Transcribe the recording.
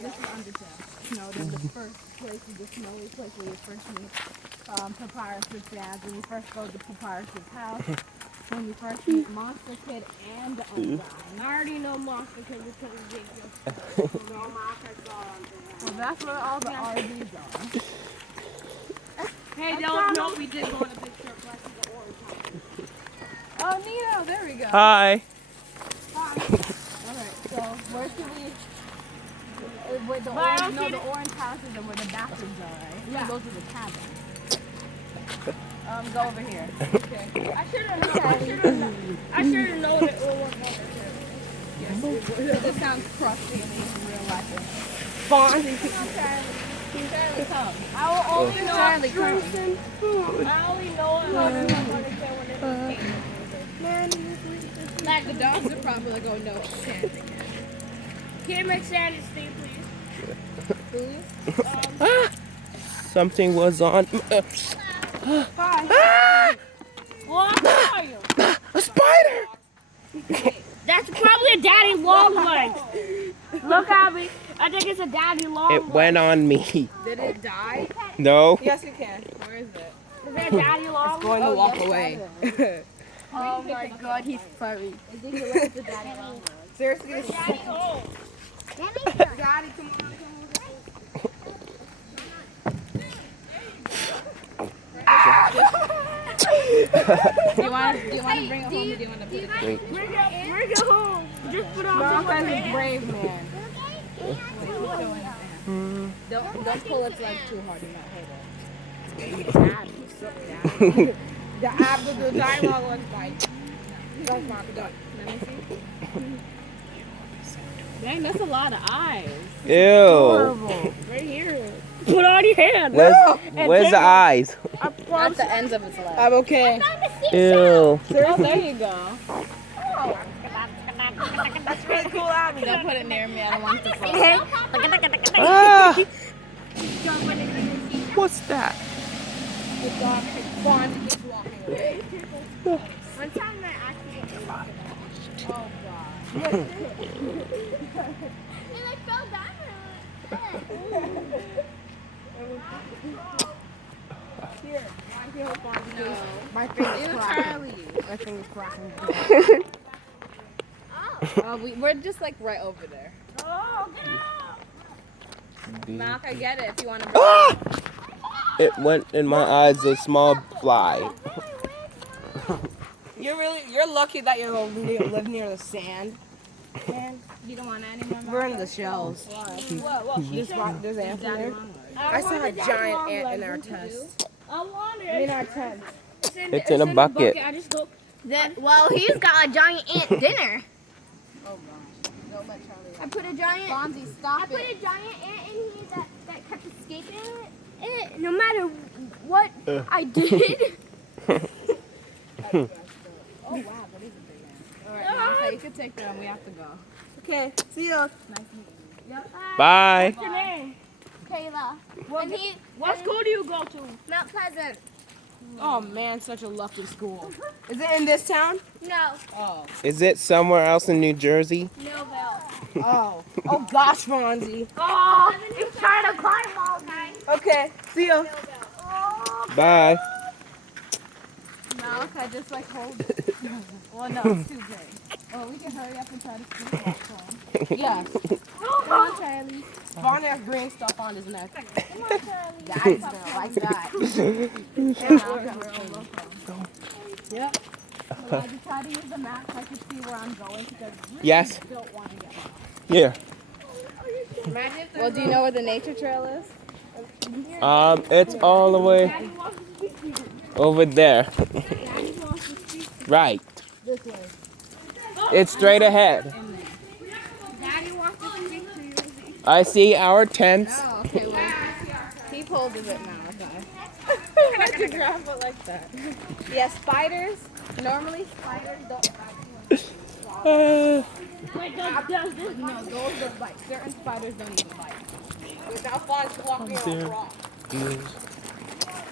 This is Undertale. No, then the first place is the snowy place where you first meet Papyrus's dad. When you first go to Papyrus's house. When you first meet Monster Kid and Undyne. I already know Monster Kid because of Jake. Well, that's where all the RVs are. Hey, no, we did go on a big trip back to the Orange House. Oh, Nino, there we go. Hi. Alright, so where should we... Where the orange, no, the orange houses are where the bathrooms are, right? Yeah. Those are the cabins. Go over here. Okay. I should have known. I should have known that it would work over here. Yes, it sounds crusty in real life. Bonnie. Charlie, come. I will only know Charlie come. I only know it on when it's like the dogs are probably going to know it's Charlie. Can you make Sandy stay, please? Something was on. Hi. What are you? A spider! That's probably a daddy long leg. Look at me. I think it's a daddy long leg. It went on me. Did it die? No. Yes, you can. Where is it? Is it a daddy long leg? It's going to walk away. Oh my god, he's furry. I think it's a daddy long leg. Seriously, Daddy home. Daddy, come on. Do you want to bring it home or do you want to put it Wait. Bring it home. Just put it on Marcus is a brave man. Don't pull its leg too hard. You might hurt it. The Abdul dialogue was like, don't Marcus, don't. Let me see. Dang, that's a lot of eyes. Ew. Right here. Put on your hand. Where's the eyes? At the ends of its leg. I'm okay. Ew. Oh, there you go. That's really cool, Abby. Don't put it near me. I don't want it to fall. Ah, what's that? The dog Bond is walking away. One time I accidentally oh god. And I fell down. Here, I can help Bond. No. My finger's Ew, cracking. Charlie. My finger's cracking. We're just like right over there. Oh, get out! Malk, I get it if you want to. Ah! It went in my eyes, a small fly. You're lucky that you live near the sand. Man, You don't want any more? we're in the shells. There's ants in there. I saw a giant ant in our test. I want In our tent. It's in a bucket. I just go. Well, he's got a giant ant dinner. Oh gosh. Don't let Charlie I put a giant. Bonzi, I stop put it. a giant ant in here that kept escaping it. No matter what I did. Oh wow, that is a big ant. All right, Malka, you can take them. We have to go. Okay, see you. Nice meeting you. Bye. What's your name? Kayla. What school do you go to? Mount Pleasant. Oh man, such a lucky school. Is it in this town? No. Oh. Is it somewhere else in New Jersey? Novell. Oh. Oh gosh, Fonzie. Oh, he's trying to climb all night. Okay, see you. Bye. Malka, just like hold it. Well, no, it's too big. Well, we can hurry up and try to sneak that phone. Yes. Come on, Charlie. Vaughn has green stuff on his neck. Come on, Charlie. Daddy's gonna like that. Yep. Well, I just try to use the map so I can see where I'm going because I really Yes. don't want to get lost. Yeah. Well, do you know where the nature trail is? It's all the way Daddy wants to speak to you. over there. Daddy wants to speak to Right. you this way. It's straight ahead. Daddy wants to speak to you. I see our tents. Oh, okay. Well, keep hold of it now, okay? I can grab it like that. Yeah, spiders. Normally, spiders don't bite. Uh, Wait, does this? No, those don't bite. Certain spiders don't even bite. Without Fonzie walking on a rock. Yes.